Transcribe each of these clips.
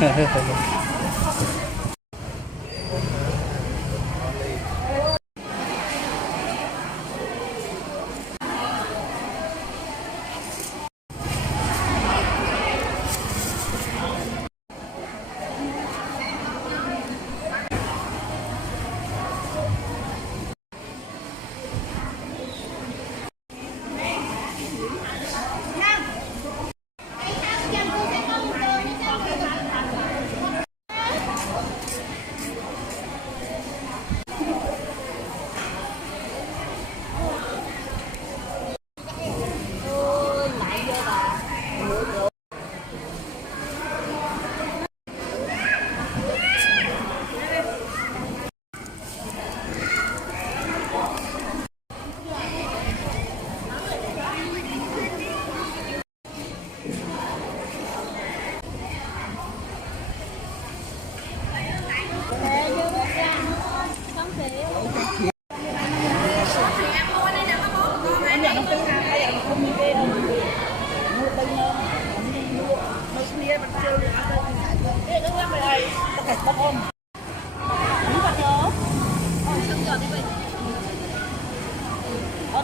Ông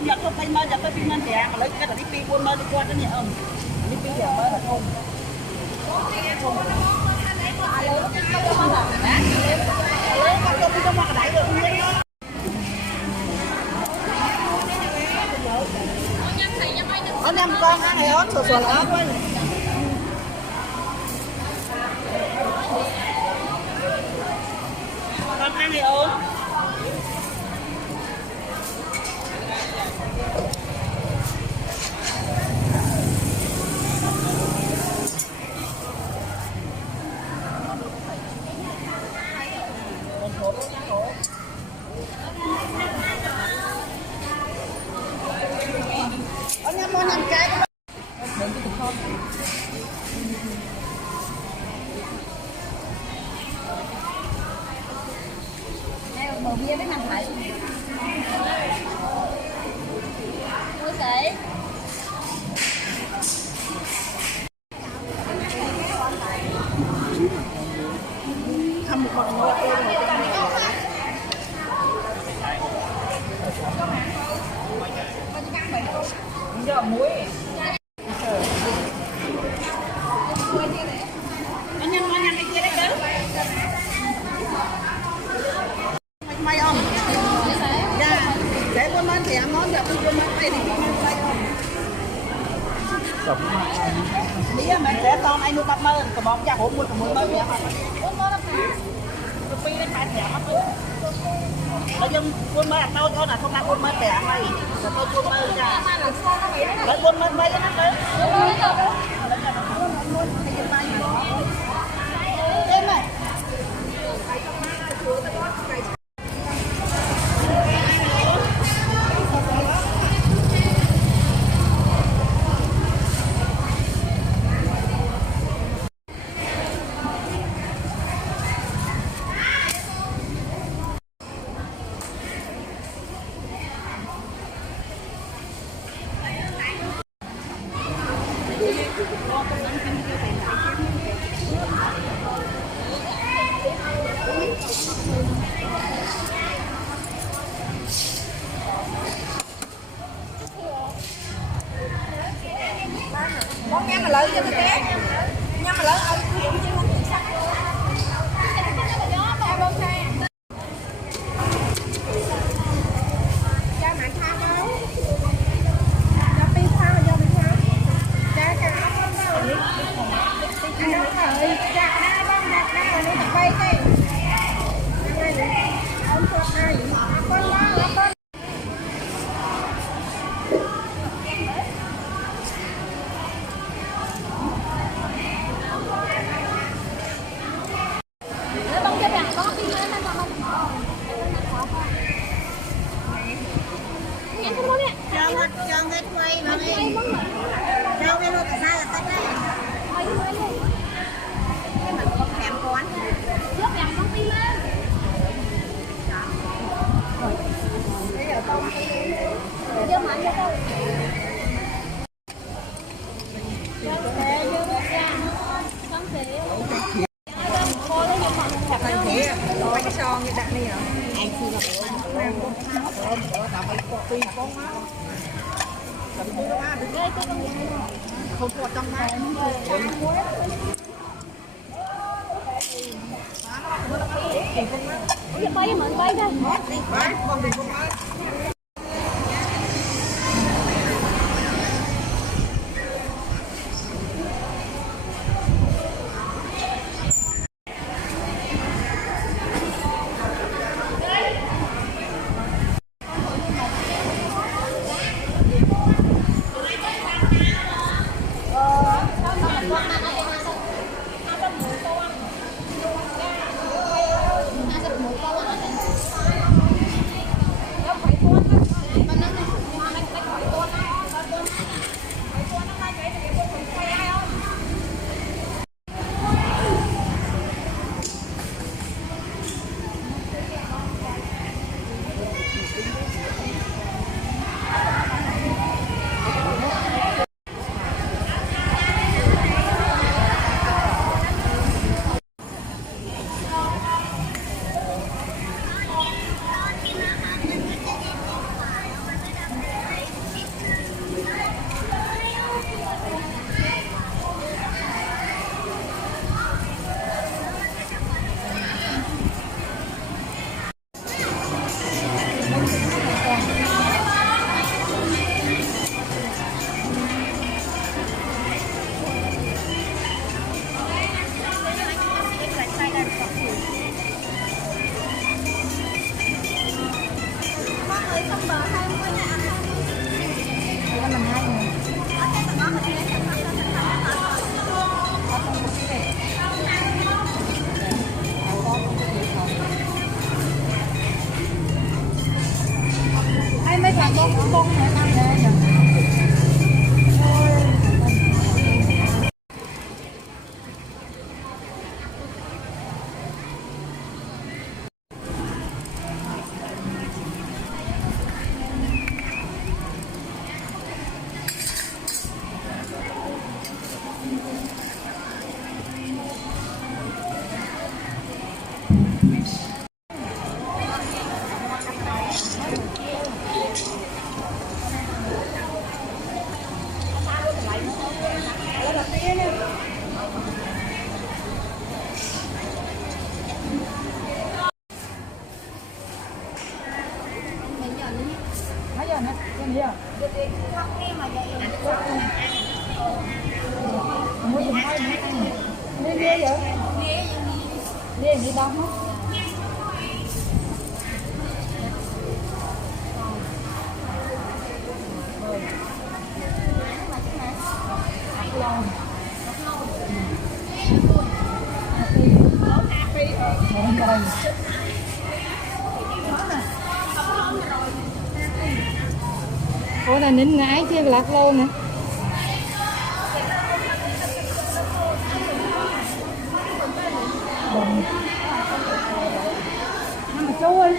nhập không tay mơ nhập cái pin ngân thẻ mà lấy cái là đi pin buôn mơ đi qua cái nhà ông đi pin nhà mơ là không có nhâm con ăn này ớt sườn sườn ớt quá con ăn này ớt bầu bia với nằm lại ôi kệ thăm một con ngồi giờ muối anh nhân cái kia đấy cơ may không? Dạ. Để buôn bán thì ăn món được buôn bán này thì buôn bán không? Bây mình để con anh nuôi bắt mơ, còn bọn cha hổ mua còn mua mơ vậy mà. Buôn mơ lắm. Tôi phi lên phải thẻ mất luôn. Nói chung buôn mơ ăn đâu thôi là không ăn buôn mơ thẻ này. Rồi tôi buôn mơ ra. Lấy buôn mơ mấy cái nó tới. Em ơi. Con nha mà lợi cho nó té nha mà lợi ơi cha mẹ tha đâu cho pi tha cho pi tha cha cha không đâu anh nói rồi cha ai bông đặt ra rồi nó bay cái ông cho ai con lo con cho hết quay mà đi cho cái luôn tại sao là tách đây cái mình con thèm quán trước làm con tim lên bây giờ con chưa mạnh cho đâu vô ra con xỉu không có trong này bay mà bay đây bay không đừng có bay ủa là nín ngái chứ lạc luôn nè mà chú ơi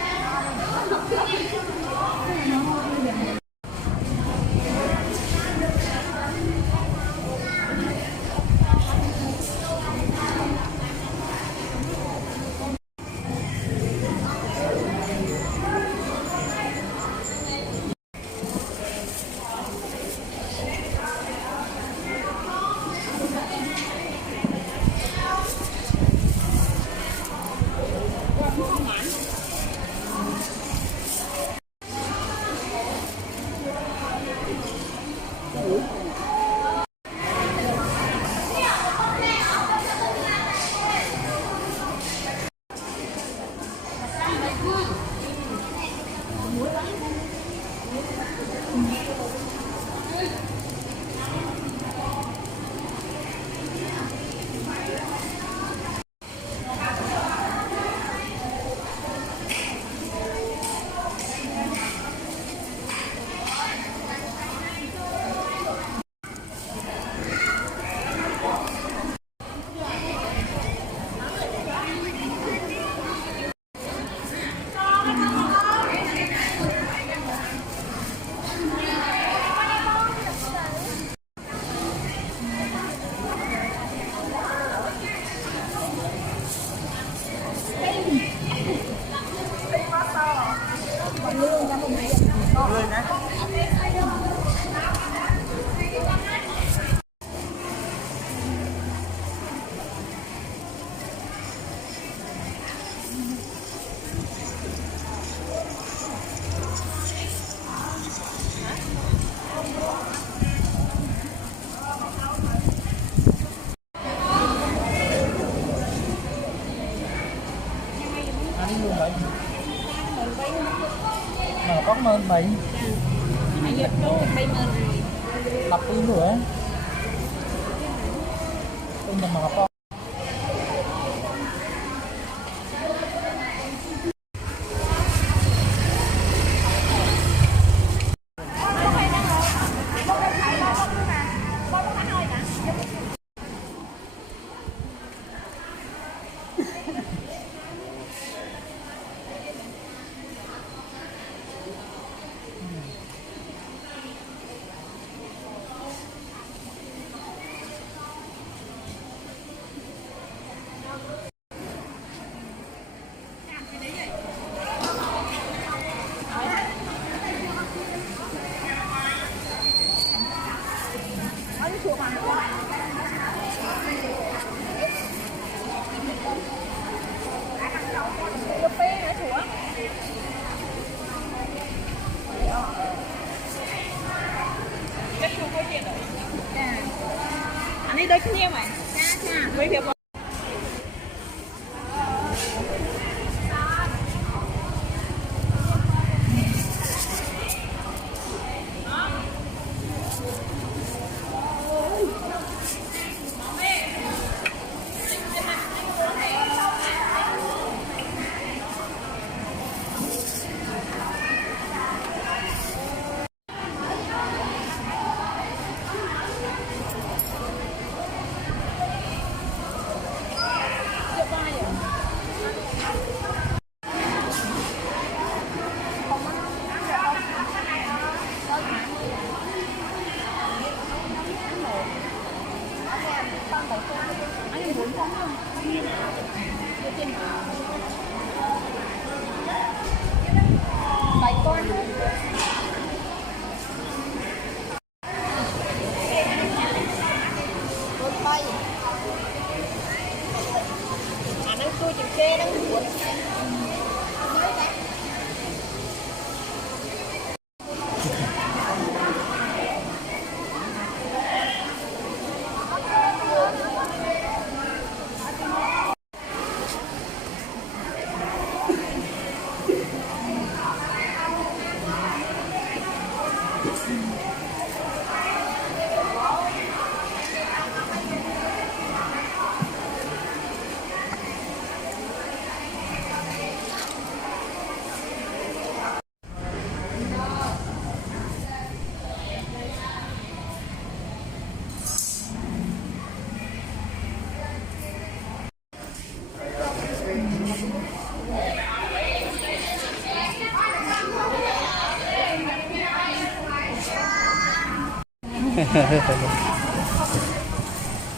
ơn mày. Hãy giúp chú bây giờ này. Đập đi nữa. Tôi nhìn mà con. Anh đi đây cái nhiêu mày? Mấy việc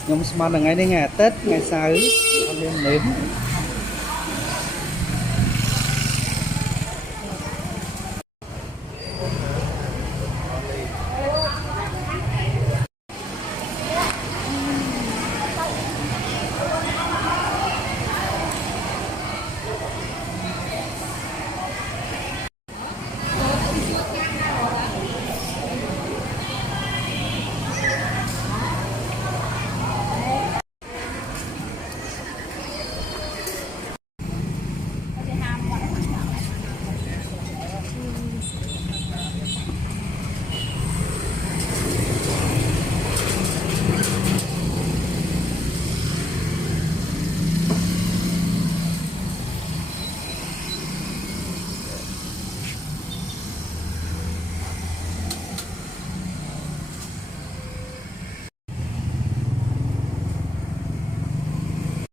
Nhưng mà ngày đây ngày Tết ngày sau ăn lên nếm